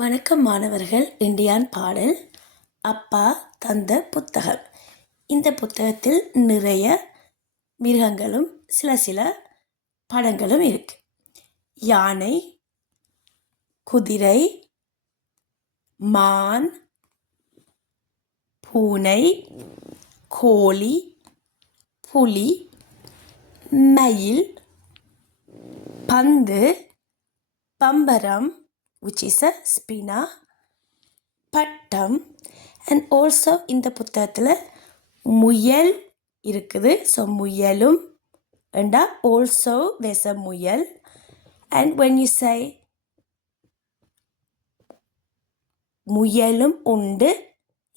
வணக்கம் மாணவர்கள். இந்தியான் பாடல் அப்பா தந்த புத்தகம். இந்த புத்தகத்தில் நிறைய மிருகங்களும் சில படங்களும் இருக்கு. யானை, குதிரை, மான், பூனை, கோழி, புலி, மயில், பந்து, பம்பரம், which is a spinner, பட்டம், and also இந்த புத்தகத்தில் முயல் இருக்குது. ஸோ முயலும் and also there's a முயல். And when you say முயலும் உண்டு,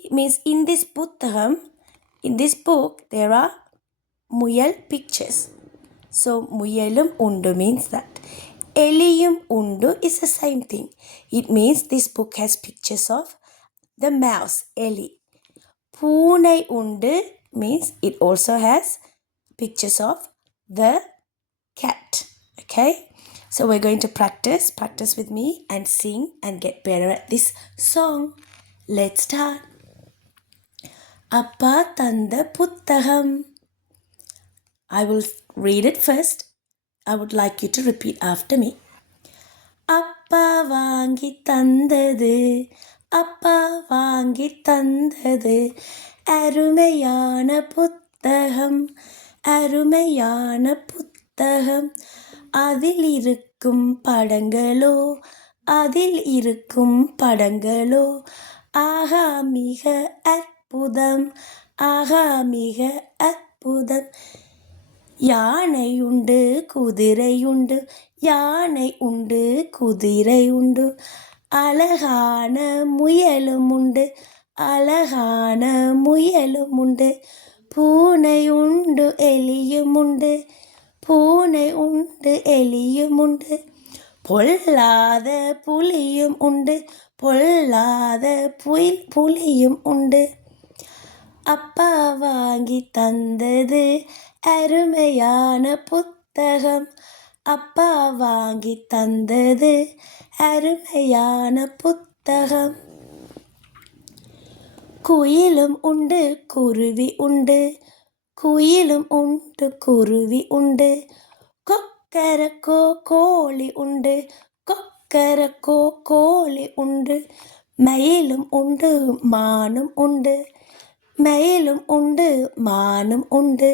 it means in this புத்தகம், in this book there are முயல் pictures. So முயலும் உண்டு means that. எலியும் உண்டு is the same thing. It means this book has pictures of the mouse, எலி. பூனை உண்டு means it also has pictures of the cat. Okay? So we're going to practice with me and sing and get better at this song. Let's start. அப்பா தந்த புத்தகம். I will read it first. I would like you to repeat after me. அப்பா வாங்கி தந்தது, அப்பா வாங்கி தந்தது, அருமையான புத்தகம், அருமையான புத்தகம். அதில் இருக்கும் படங்களோ, அதில் இருக்கும் படங்களோ, ஆகா மிக அற்புதம், ஆகா மிக அற்புதம். யானை உண்டு, குதிரை உண்டு, யானை உண்டு, குதிரை உண்டு, அழகான முயலும் உண்டு, அழகான முயலும் உண்டு, பூனை உண்டு, எலியும் உண்டு, பூனை உண்டு, எலியும் உண்டு, பொல்லாத புலியும் உண்டு, பொல்லாத புலியும் உண்டு. அப்பா வாங்கி தந்தது அருமையான புத்தகம், அப்பா வாங்கி தந்தது அருமையான புத்தகம். குயிலும் உண்டு, குருவி உண்டு, குயிலும் உண்டு, குருவி உண்டு, கொக்கரக்கோ கோழி உண்டு, கொக்கரக்கோ கோழி உண்டு, மயிலும் உண்டு, மானும் உண்டு, மயிலும் உண்டு, மானும் உண்டு,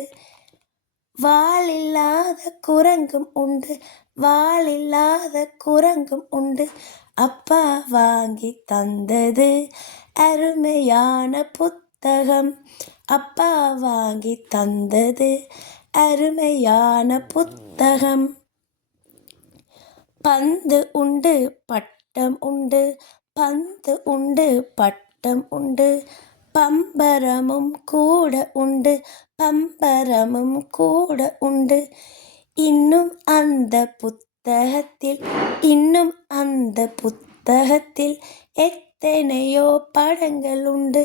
வாலில்லாத குரங்கும் உண்டு, வாலில்லாத குரங்கும் உண்டு. அப்பா வாங்கி தந்தது அருமையான புத்தகம், அப்பா வாங்கி தந்தது அருமையான புத்தகம். பந்து உண்டு, பட்டம் உண்டு, பந்து உண்டு, பட்டம் உண்டு, பம்பரமும் கூட உண்டு, பம்பரமும் கூட உண்டு. இன்னும் அந்த புத்தகத்தில், இன்னும் அந்த புத்தகத்தில் எத்தனையோ படங்கள் உண்டு,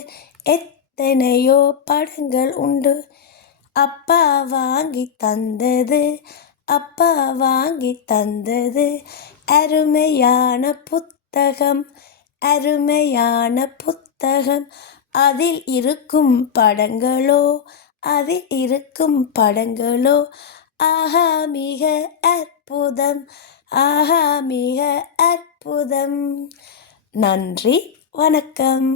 எத்தனையோ படங்கள் உண்டு. அப்பா வாங்கி தந்தது, அப்பா வாங்கி தந்தது அருமையான புத்தகம், அருமையான புத்தகம். அதில் இருக்கும் படங்களோ, அதில் இருக்கும் படங்களோ, ஆஹா மிக அற்புதம், ஆஹா மிக அற்புதம். நன்றி, வணக்கம்.